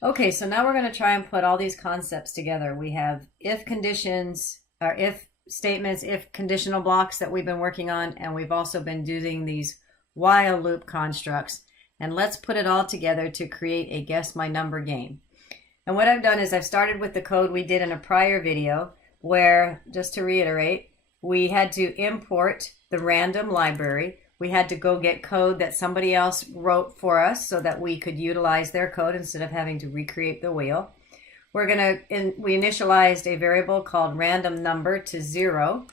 Okay, so now we're going to try and put all these concepts together. We have if conditions, or if statements, if conditional blocks that we've been working on, and we've also been doing these while loop constructs. And let's put it all together to create a guess my number game. And what I've done is I've started with the code we did in a prior video where, just to reiterate, we had to import the random library. We had to go get code that somebody else wrote for us so that we could utilize their code instead of having to recreate the wheel. We initialized a variable called random number to 0,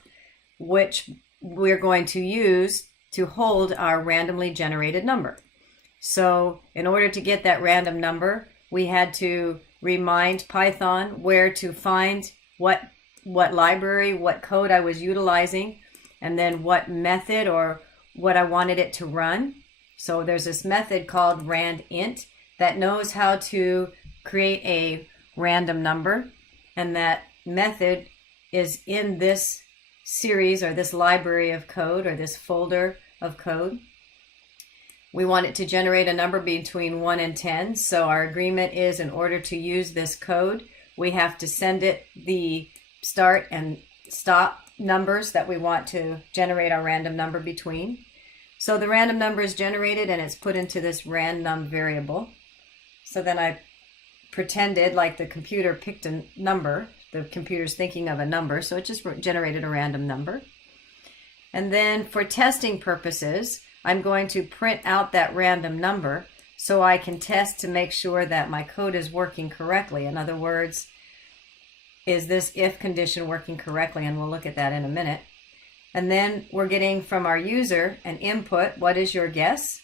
which we're going to use to hold our randomly generated number. So in order to get that random number, we had to remind Python where to find what library, what code I was utilizing, and then what method or what I wanted it to run. So there's this method called randint that knows how to create a random number, and that method is in this series or this library of code or this folder of code. We want it to generate a number between 1 and 10. So our agreement is, in order to use this code, we have to send it the start and stop numbers that we want to generate our random number between. So the random number is generated and it's put into this random variable. So then I pretended like the computer picked a number. The computer's thinking of a number, so it just generated a random number. And then for testing purposes, I'm going to print out that random number so I can test to make sure that my code is working correctly. In other words, is this if condition working correctly? And we'll look at that in a minute. And then we're getting from our user an input, what is your guess?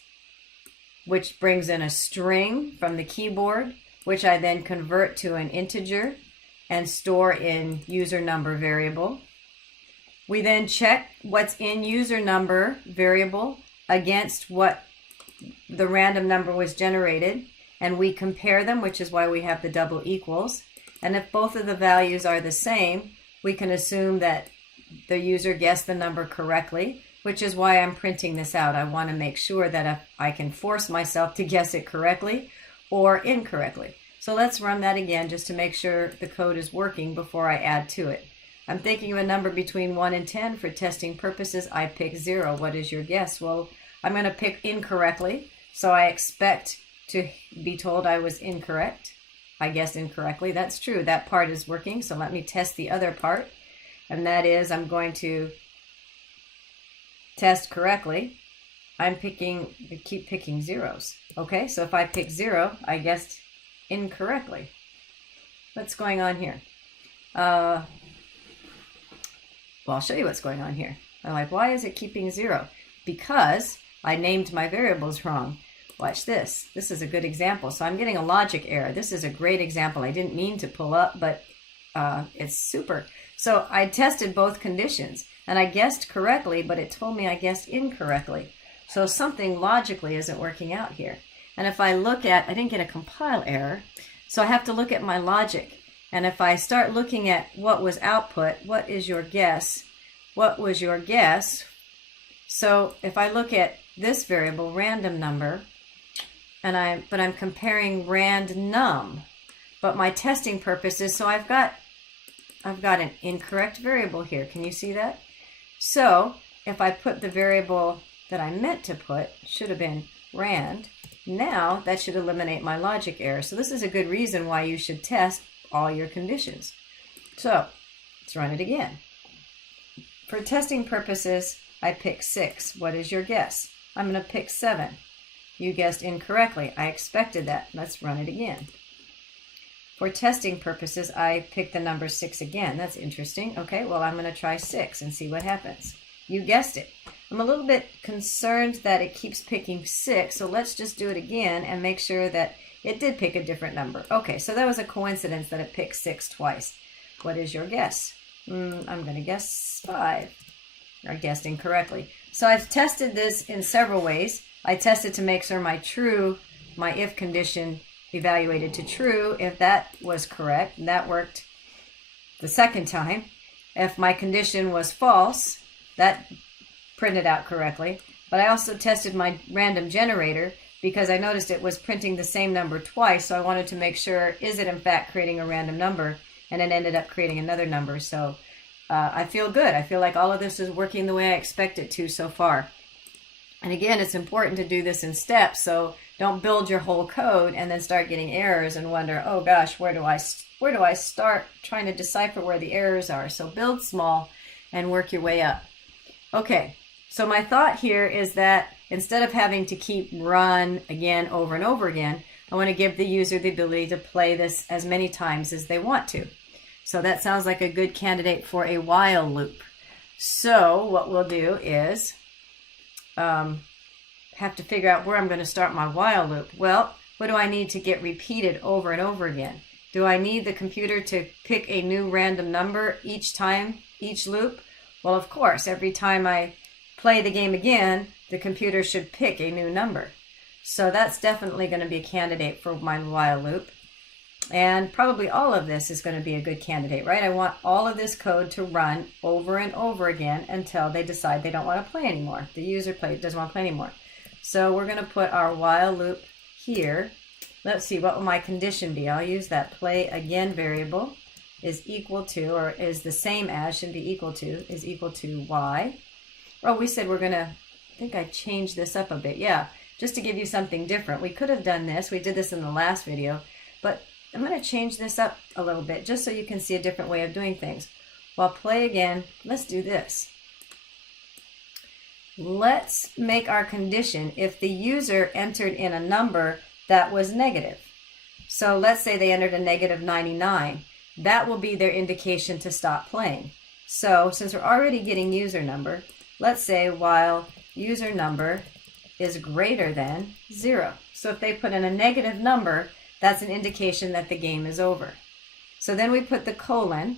Which brings in a string from the keyboard, which I then convert to an integer and store in user number variable. We then check what's in user number variable against what the random number was generated, and we compare them, which is why we have the double equals. And if both of the values are the same, we can assume that the user guessed the number correctly, which is why I'm printing this out. I want to make sure that if I can force myself to guess it correctly or incorrectly. So let's run that again just to make sure the code is working before I add to it. I'm thinking of a number between 1 and 10. For testing purposes, I pick 0. What is your guess? Well, I'm going to pick incorrectly, so I expect to be told I was incorrect. I guessed incorrectly. That's true. That part is working, so let me test the other part. And that is, I'm going to test correctly. Keep picking zeros. Okay, so if I pick 0, I guessed incorrectly. What's going on here? Well, I'll show you what's going on here. I'm like, why is it keeping 0? Because I named my variables wrong. Watch this. This is a good example. So I'm getting a logic error. This is a great example. I didn't mean to pull up, but it's super. So I tested both conditions and I guessed correctly, but it told me I guessed incorrectly. So something logically isn't working out here. And if I look at, I didn't get a compile error, so I have to look at my logic. And if I start looking at what was output, what is your guess? What was your guess? So if I look at this variable, random number, and I'm comparing random, but my testing purpose is, so I've got an incorrect variable here. Can you see that? So if I put the variable that I meant to put, should have been rand, now that should eliminate my logic error. So this is a good reason why you should test all your conditions. So let's run it again. For testing purposes, I pick 6. What is your guess? I'm going to pick 7. You guessed incorrectly. I expected that. Let's run it again. For testing purposes, I pick the number 6 again. That's interesting. Okay, well, I'm going to try 6 and see what happens. You guessed it. I'm a little bit concerned that it keeps picking 6, so let's just do it again and make sure that it did pick a different number. Okay, so that was a coincidence that it picked 6 twice. What is your guess? I'm going to guess 5. I guessed incorrectly. So I've tested this in several ways. I tested to make sure my if condition evaluated to true. If that was correct, that worked the second time. If my condition was false, that printed out correctly. But I also tested my random generator because I noticed it was printing the same number twice. So I wanted to make sure, is it in fact creating a random number? And it ended up creating another number. So I feel good. I feel like all of this is working the way I expect it to so far. And again, it's important to do this in steps. So don't build your whole code and then start getting errors and wonder, oh gosh, where do I start trying to decipher where the errors are? So build small and work your way up. Okay, so my thought here is that instead of having to keep run again over and over again, I want to give the user the ability to play this as many times as they want to. So that sounds like a good candidate for a while loop. So what we'll do is have to figure out where I'm going to start my while loop. Well, what do I need to get repeated over and over again? Do I need the computer to pick a new random number each time, each loop? Well, of course, every time I play the game again, the computer should pick a new number. So that's definitely going to be a candidate for my while loop. And probably all of this is going to be a good candidate, right? I want all of this code to run over and over again until they decide they don't want to play anymore. The user doesn't want to play anymore. So we're going to put our while loop here. Let's see, what will my condition be? I'll use that play again variable is equal to, or is the same as, shouldn't be equal to, is equal to y. Oh, we said we're going to, I think I changed this up a bit. Yeah, just to give you something different. We could have done this. We did this in the last video, but I'm going to change this up a little bit just so you can see a different way of doing things. Well, play again. Let's do this. Let's make our condition if the user entered in a number that was negative. So let's say they entered a negative 99. That will be their indication to stop playing. So since we're already getting user number, let's say while user number is greater than 0. So if they put in a negative number, that's an indication that the game is over. So then we put the colon.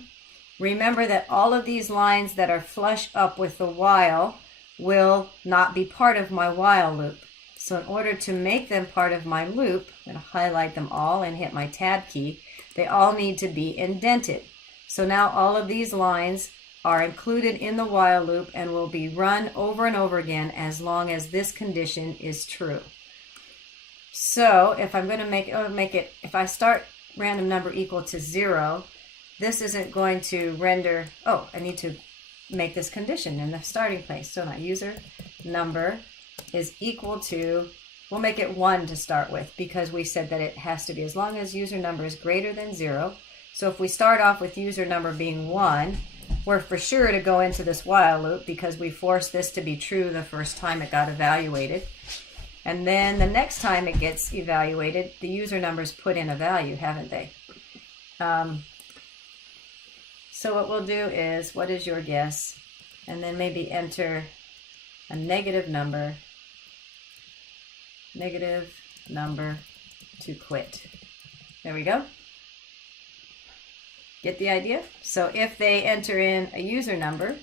Remember that all of these lines that are flush up with the while will not be part of my while loop. So in order to make them part of my loop, I'm going to highlight them all and hit my tab key. They all need to be indented. So now all of these lines are included in the while loop and will be run over and over again as long as this condition is true. So if I'm going to make it, if I start random number equal to 0, this isn't going to render, oh, I need to make this condition in the starting place. So my user number is equal to, we'll make it 1 to start with because we said that it has to be as long as user number is greater than 0. So if we start off with user number being 1, we're for sure to go into this while loop because we forced this to be true the first time it got evaluated. And then the next time it gets evaluated, the user numbers put in a value, haven't they? So what we'll do is, what is your guess? And then maybe enter a negative number to quit. There we go. Get the idea? So if they enter in a user number,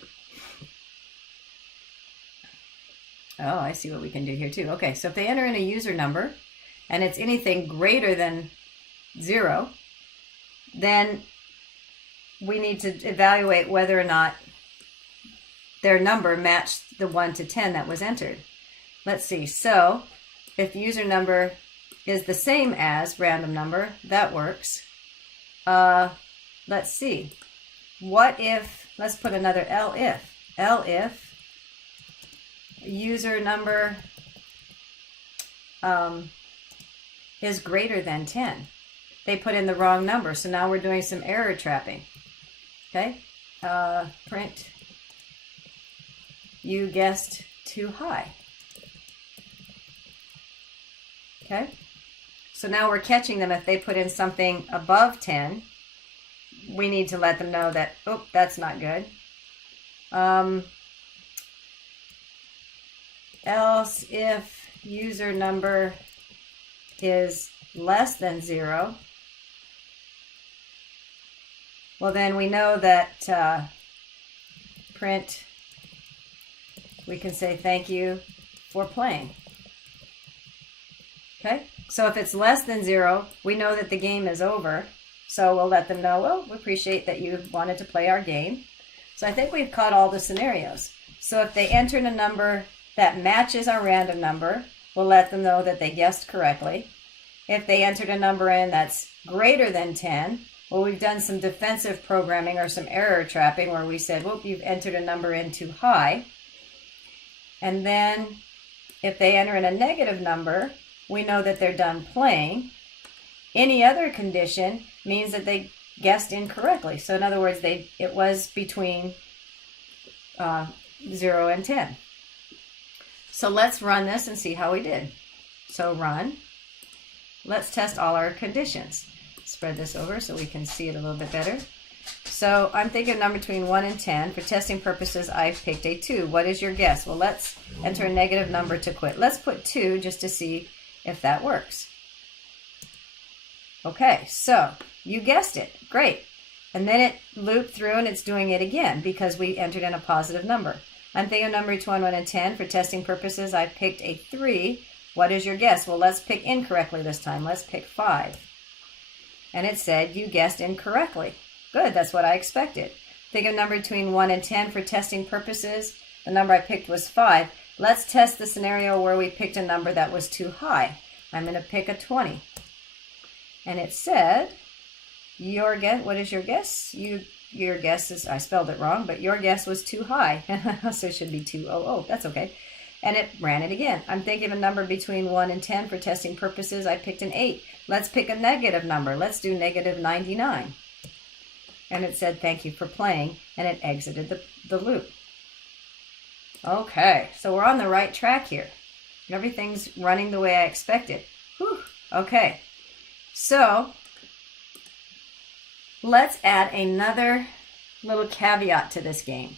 oh, I see what we can do here too. Okay, so if they enter in a user number and it's anything greater than 0, then we need to evaluate whether or not their number matched the 1 to 10 that was entered. Let's see. So if user number is the same as random number, that works. Let's see. What if, let's put another elif user number is greater than 10. They put in the wrong number, so now we're doing some error trapping. Okay, print, you guessed too high. Okay, so now we're catching them if they put in something above 10. We need to let them know that, oh, that's not good. Else, if user number is less than 0, well, then we know that print, we can say thank you for playing. Okay, so if it's less than 0, we know that the game is over. So we'll let them know, well, we appreciate that you wanted to play our game. So I think we've caught all the scenarios. So if they enter in a number that matches our random number, we'll let them know that they guessed correctly. If they entered a number in that's greater than 10, well, we've done some defensive programming or some error trapping where we said, whoop, you've entered a number in too high. And then if they enter in a negative number, we know that they're done playing. Any other condition means that they guessed incorrectly. So in other words, it was between 0 and 10. So let's run this and see how we did. So run. Let's test all our conditions. Spread this over so we can see it a little bit better. So I'm thinking a number between 1 and 10. For testing purposes, I've picked a 2. What is your guess? Well, let's enter a negative number to quit. Let's put 2 just to see if that works. Okay, so you guessed it. Great. And then it looped through and it's doing it again because we entered in a positive number. I'm thinking a number between 1 and 10. For testing purposes, I picked a 3. What is your guess? Well, let's pick incorrectly this time. Let's pick 5. And it said you guessed incorrectly. Good, that's what I expected. Think of a number between 1 and 10 for testing purposes. The number I picked was 5. Let's test the scenario where we picked a number that was too high. I'm going to pick a 20. And it said, your guess, what is your guess? Your guess is, I spelled it wrong, but your guess was too high. So it should be 200. That's okay. And it ran it again. I'm thinking of a number between 1 and 10 for testing purposes. I picked an 8. Let's pick a negative number. Let's do negative 99. And it said, thank you for playing. And it exited the loop. Okay, so we're on the right track here. Everything's running the way I expected. Whew. Okay, so let's add another little caveat to this game.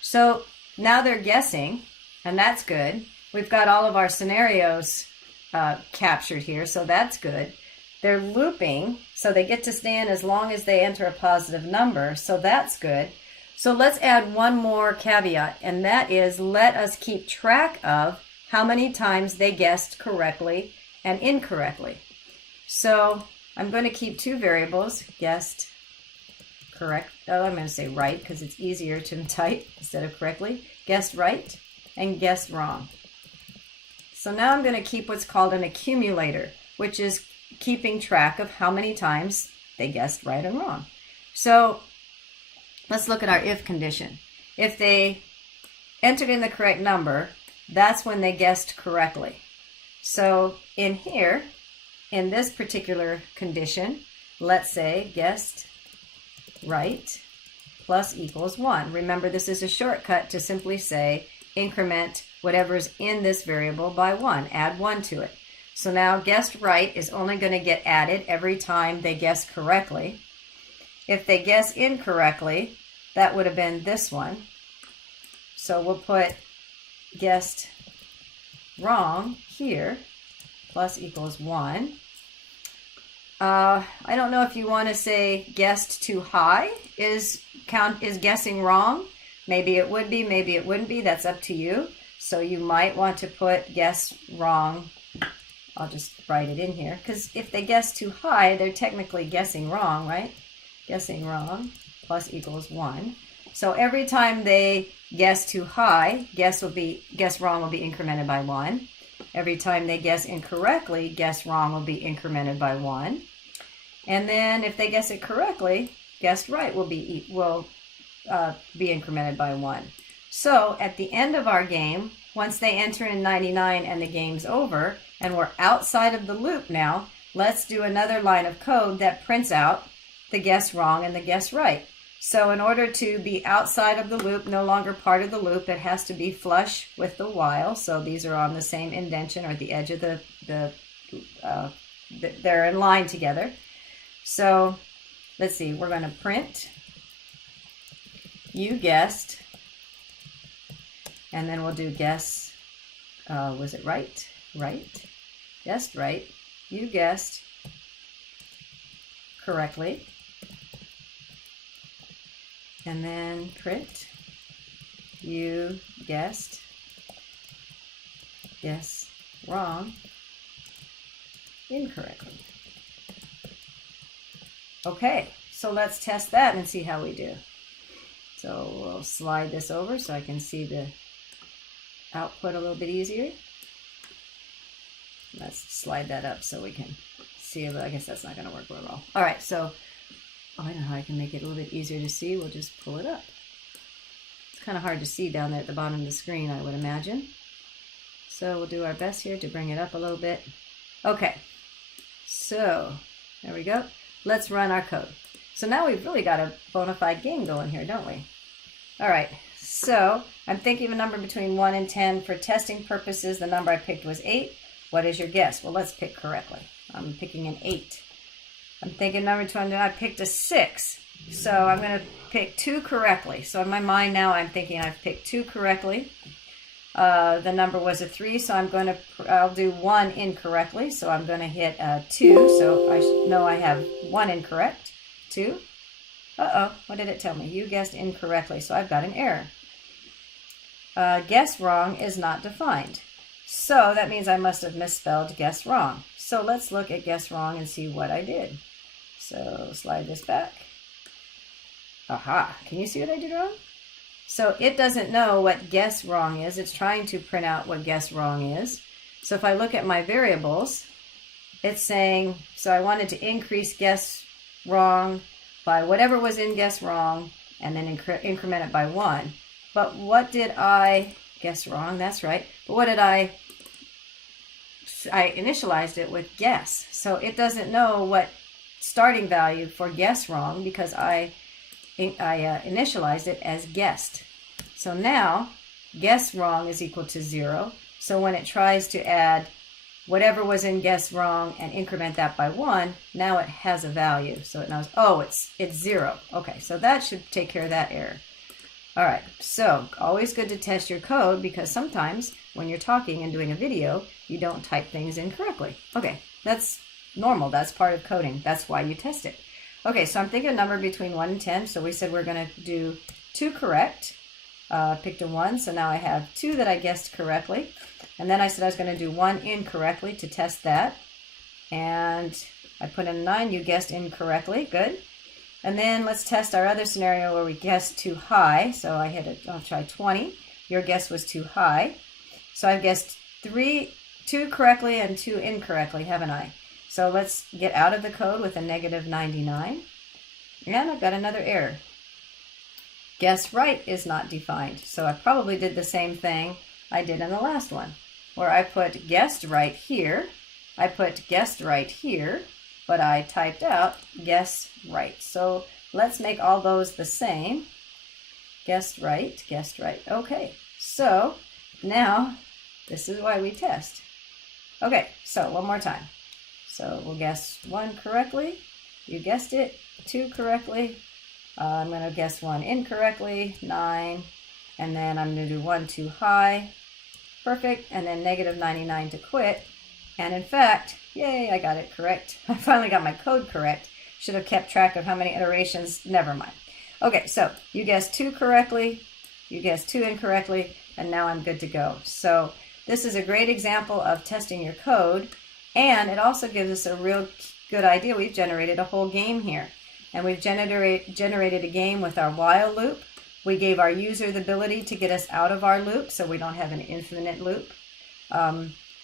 So now they're guessing, and that's good. We've got all of our scenarios captured here, so that's good. They're looping, so they get to stay in as long as they enter a positive number, so that's good. So let's add one more caveat, and that is let us keep track of how many times they guessed correctly and incorrectly. So I'm going to keep 2 variables, guessed correct. Oh, I'm going to say right because it's easier to type instead of correctly. Guessed right and guessed wrong. So now I'm going to keep what's called an accumulator, which is keeping track of how many times they guessed right and wrong. So let's look at our if condition. If they entered in the correct number, that's when they guessed correctly. So in here, in this particular condition, let's say guessed right plus equals 1. Remember, this is a shortcut to simply say increment whatever's in this variable by 1. Add 1 to it. So now guessed right is only going to get added every time they guess correctly. If they guess incorrectly, that would have been this one. So we'll put guessed wrong here, plus equals 1. I don't know if you want to say guessed too high is guessing wrong. Maybe it would be, maybe it wouldn't be. That's up to you. So you might want to put guess wrong. I'll just write it in here, because if they guess too high, they're technically guessing wrong, right? Guessing wrong plus equals 1. So every time they guess too high, guess wrong will be incremented by 1. Every time they guess incorrectly, guess wrong will be incremented by 1. And then if they guess it correctly, guessed right will be incremented by 1. So at the end of our game, once they enter in 99 and the game's over, and we're outside of the loop now, let's do another line of code that prints out the guess wrong and the guess right. So in order to be outside of the loop, no longer part of the loop, it has to be flush with the while. So these are on the same indentation or the edge of they're in line together. So let's see, we're going to print you guessed, and then we'll do guess, was it right? Right. Guessed right. You guessed correctly. And then print you guessed guess wrong incorrectly. Okay, so let's test that and see how we do. So we'll slide this over so I can see the output a little bit easier. Let's slide that up so we can see it, but I guess that's not going to work real well. All right, so I know how I can make it a little bit easier to see. We'll just pull it up. It's kind of hard to see down there at the bottom of the screen, I would imagine. So we'll do our best here to bring it up a little bit. Okay, so there we go. Let's run our code. So now we've really got a bona fide game going here, don't we? All right, so I'm thinking of a number between 1 and 10. For testing purposes, the number I picked was 8. What is your guess? Well, let's pick correctly. I'm picking an 8. I'm thinking number 20, I picked a 6. So I'm going to pick 2 correctly. So in my mind now, I'm thinking I've picked 2 correctly. The number was a 3, so I'll do 1 incorrectly. So I'm going to hit 2. So I know I have 1 incorrect. 2. Uh-oh, what did it tell me? You guessed incorrectly, so I've got an error. Guess wrong is not defined. So that means I must have misspelled guess wrong. So let's look at guess wrong and see what I did. So slide this back. Aha, can you see what I did wrong? So it doesn't know what guess wrong is. It's trying to print out what guess wrong is. So if I look at my variables, it's saying, so I wanted to increase guess wrong by whatever was in guess wrong and then increment it by 1. But what did I guess wrong? That's right. But what did I initialized it with guess. So it doesn't know what starting value for guess wrong because I initialized it as guessed. So now guess wrong is equal to 0. So when it tries to add whatever was in guess wrong and increment that by 1, now it has a value. So it knows, oh, it's 0. Okay, so that should take care of that error. All right, so always good to test your code because sometimes when you're talking and doing a video, you don't type things in correctly. Okay, that's normal. That's part of coding. That's why you test it. Okay, so I'm thinking a number between 1 and 10. So we said we're going to do 2 correct. Picked a 1, so now I have 2 that I guessed correctly. And then I said I was going to do 1 incorrectly to test that. And I put in a 9. You guessed incorrectly. Good. And then let's test our other scenario where we guessed too high. So I hit it, I'll try 20. Your guess was too high. So I've guessed 2 correctly and 2 incorrectly, haven't I? So let's get out of the code with a negative 99. And I've got another error. Guess right is not defined. So I probably did the same thing I did in the last one, where I put guessed right here. I put guessed right here, but I typed out guess right. So let's make all those the same. Guessed right, guessed right. Okay, so now this is why we test. Okay, so one more time. So we'll guess 1 correctly. You guessed it. 2 correctly. I'm going to guess 1 incorrectly. 9. And then I'm going to do 1 too high. Perfect. And then negative 99 to quit. And in fact, yay, I got it correct. I finally got my code correct. Should have kept track of how many iterations. Never mind. Okay, so you guessed 2 correctly. You guessed 2 incorrectly. And now I'm good to go. So this is a great example of testing your code. And it also gives us a real good idea. We've generated a whole game here. And we've generated a game with our while loop. We gave our user the ability to get us out of our loop so we don't have an infinite loop.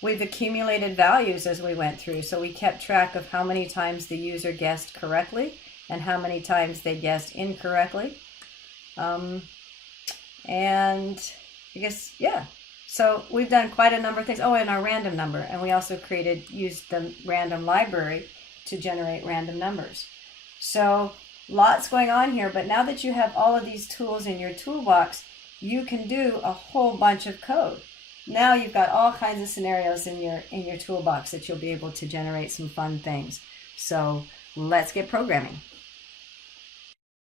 We've accumulated values as we went through. So we kept track of how many times the user guessed correctly and how many times they guessed incorrectly. And I guess, yeah. So we've done quite a number of things. Oh, and our random number. And we also used the random library to generate random numbers. So lots going on here. But now that you have all of these tools in your toolbox, you can do a whole bunch of code. Now you've got all kinds of scenarios in your toolbox that you'll be able to generate some fun things. So let's get programming.